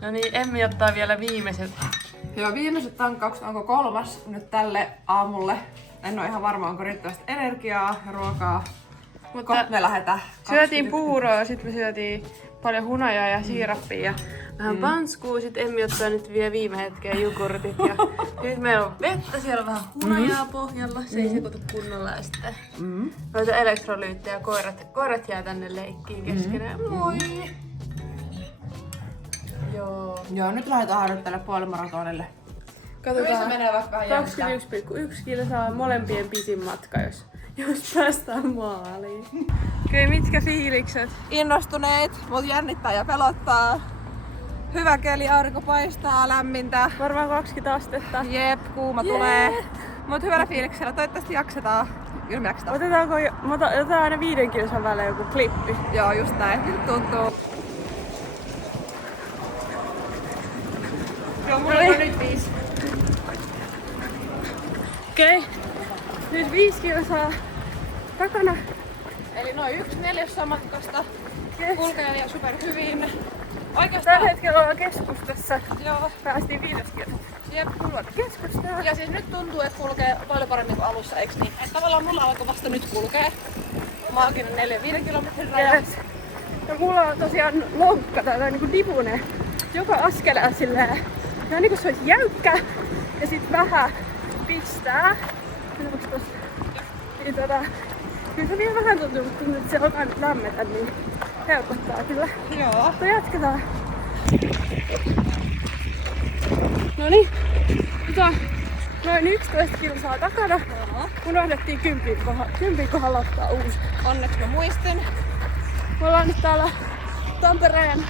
No niin, Emmi ottaa vielä viimeiset. Joo, viimeiset tankkaukset. Onko 3. nyt tälle aamulle? En ole ihan varma, onko riittävästi energiaa ja ruokaa. Mutta me lähdetään. syötiin puuroa, sitten me syötiin paljon hunajaa ja siirappia ja vähän panskuu. Sitten Emmi ottaa nyt vielä viime hetken jogurtit. Ja nyt meillä on vettä, siellä on vähän hunajaa pohjalla. Se ei sekoita kunnolla ja sitten noita elektrolyyttejä. Koirat jää tänne leikkiin keskenään. Moi! Joo, nyt lähdetään harjoittelemaan puolimaratonille. Katsotaan. Se menee vaikka vähän 21,1 kilsaa molempien pisin matka, jos päästään maaliin. Okei, mitkä fiilikset? Innostuneet, mut jännittää ja pelottaa. Hyvä keli, aurinko paistaa, lämmintä. Varmaan 20 astetta. Jep, kuuma tulee. Mut hyvällä fiiliksellä, toivottavasti jaksetaan. Kyllä me jaksetaan. Otetaan aina 5 kilsan välein joku klippi. Joo, just näin. Nyt tuntuu. Joo, mulla on nyt 5. Okei. Nyt 5 kilsaa takana. Eli noin 1/4 matkasta. Yes. Kulkee vielä super hyvin. Tällä Oikeastaan. hetkellä ollaan keskustassa. Joo. Päästiin 5 kilsaa. Jep. Keskustaa. Ja siis nyt tuntuu, että kulkee paljon paremmin kuin alussa, eiks niin? Että tavallaan mulla alkoi vasta nyt kulkee. Mä oonkin 4-5 kilometrin raja. Yes. Ja mulla on tosiaan lonkka tai niinku divune. Joka askeleen silleen. Vähän niinku se olisi jäykkä. Ja sit vähän pistää. Niin kyllä se vielä vähän tuntuu, että se alkaa nyt lämmetä, niin helpottaa kyllä. Joo. Mutta jatketaan. Noniin. Nyt on noin 11 kilsaa takana. Unohdettiin 10 kohdalla ottaa uusi. Onneksi mä muistin. Me ollaan nyt täällä Tampereen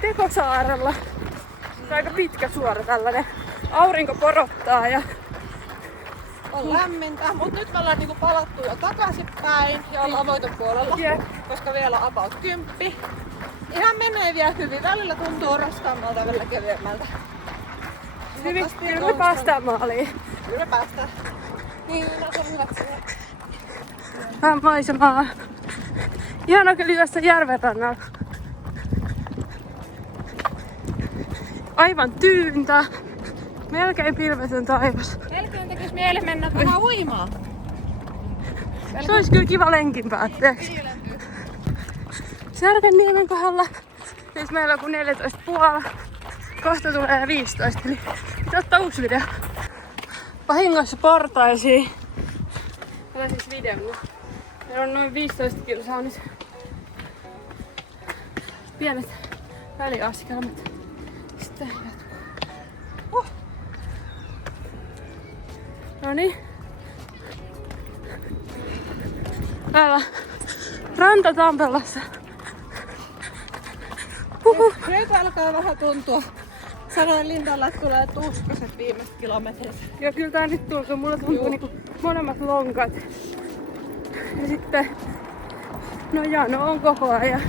Tekosaarella. Se on aika pitkä suora tällainen. Aurinko porottaa ja On lämmintä, mut nyt me ollaan niinku palattu jo takaisinpäin ja ollaan voiton puolella. Jep. Koska vielä on about 10. Ihan menee vielä hyvin. Välillä tuntuu raskaammalta, välillä kevyemmältä. hyvin, kyllä me päästään maaliin. Kyllä me päästään. Niin, no se on hyvät siellä. Vähän maisemaa. Ihana kyllä juosta järven rannalla. Aivan tyyntä. Melkein pilvetön taivas. Melkein tekis mieli mennä vähän uimaan. Se olisi kyllä kiva lenkin päätteeksi. Särkänniemen kohdalla. Siis meillä on kuin 14,5. Kohta tulee 15, eli pitää ottaa uusi video. Vahingossa portaisiin. Tämä siis video, kun meillä on noin 15 kilsaa nyt. Pienet väliaskelmat. Sitten jatkuu. Noniin. Täällä Ranta-Tampelassa. Nyt alkaa vähän tuntua. Sanoin Lindalle, että tulee tuskaset viimeiset kilometrit. Ja kyllä tää nyt tuntuu, mulla tuntuu niinku molemmat lonkat. Ja sitten, no jano on koko ajan.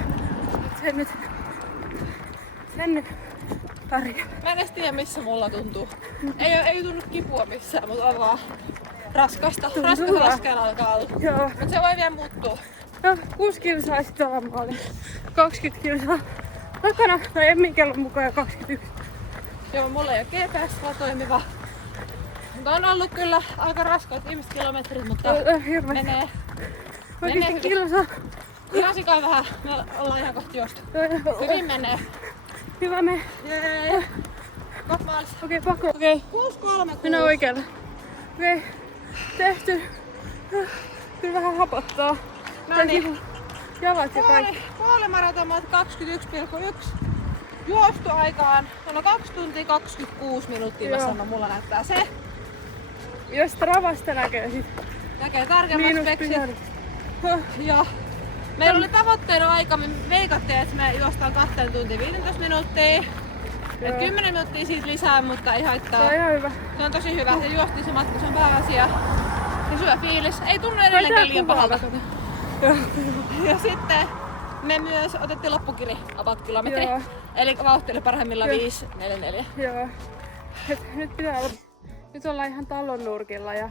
Sen nyt pärjää. Mä en edes tiedä missä mulla tuntuu. Ei tunnu kipua missään, mutta on vaan raskasta. Raskasta alkaa olla. Joo. Mut se voi vielä muuttua. No, 6 kilsaa sitten ollaan maali. 20 kilsaa takana, tai Emmin kellon mukaan ja 21. Joo, mulla ei ole GPS vaan toimiva. Mutta on ollut kyllä aika raskaat viimeiset kilometrit, mutta menee. Oikeesti kilsaa. Ihan sikaa vähän. Me ollaan ihan kohti juostu. Hyvin menee. Hyvä me. Jee. Kohta maalissa. Okei, pakko. Okei. 6.36. Mennään oikealle. Okei. Tehty. Kyllä vähän hapottaa. No niin. Jalat ja kaikki. Puolimaraton 21,1. Juostu aikaan. No 2 tuntia 26 minuuttia mä sanon, mulla näyttää se. Jos Stravasta näkee sit. Näkee tarkemmat speksit. Ja meillä oli tavoitteena aika, me veikattiin, että me juostaan 2 tuntia 15 minuuttia. Et 10 minuuttia siitä lisää, mutta ei haittaa. Se on ihan hyvä. Se on tosi hyvä. Se juostiin se matka, se on pääasia. Se syö fiilis. Ei tunnu edelleenkään liian pahalta. Ja sitten me myös otettiin loppukiri about kilometri. Joo. Eli vauhti oli parhaimmillaan 5.44. Joo. Nyt pitää olla. Nyt ollaan ihan talon nurkilla ja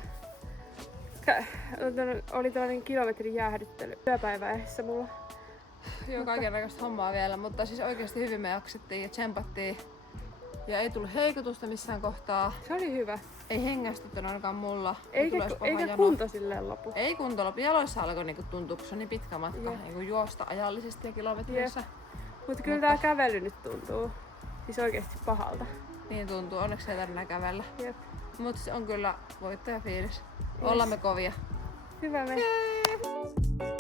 oli tällainen kilometrin jäähdyttely työpäivä edessä mulla. Joo, kaikenlaista hommaa vielä, mutta siis oikeasti hyvin me jaksettiin ja tsempattiin. Ja ei tullut heikotusta missään kohtaa. Se oli hyvä. Ei hengästytty ainakaan mulla. Eikä kunto silleen lopu. Ei kunto lopu. Jaloissa alkoi niinku tuntua, kun se on niin pitkä matka niinku juosta ajallisesti ja kilometreissä. Mutta kyllä tää kävely nyt tuntuu siis oikeesti pahalta. Niin tuntuu. Onneksi ei tarvitse kävellä. Jep. Mutta se on kyllä voittajafiilis. Ollaan me kovia. Hyvä me. Jee!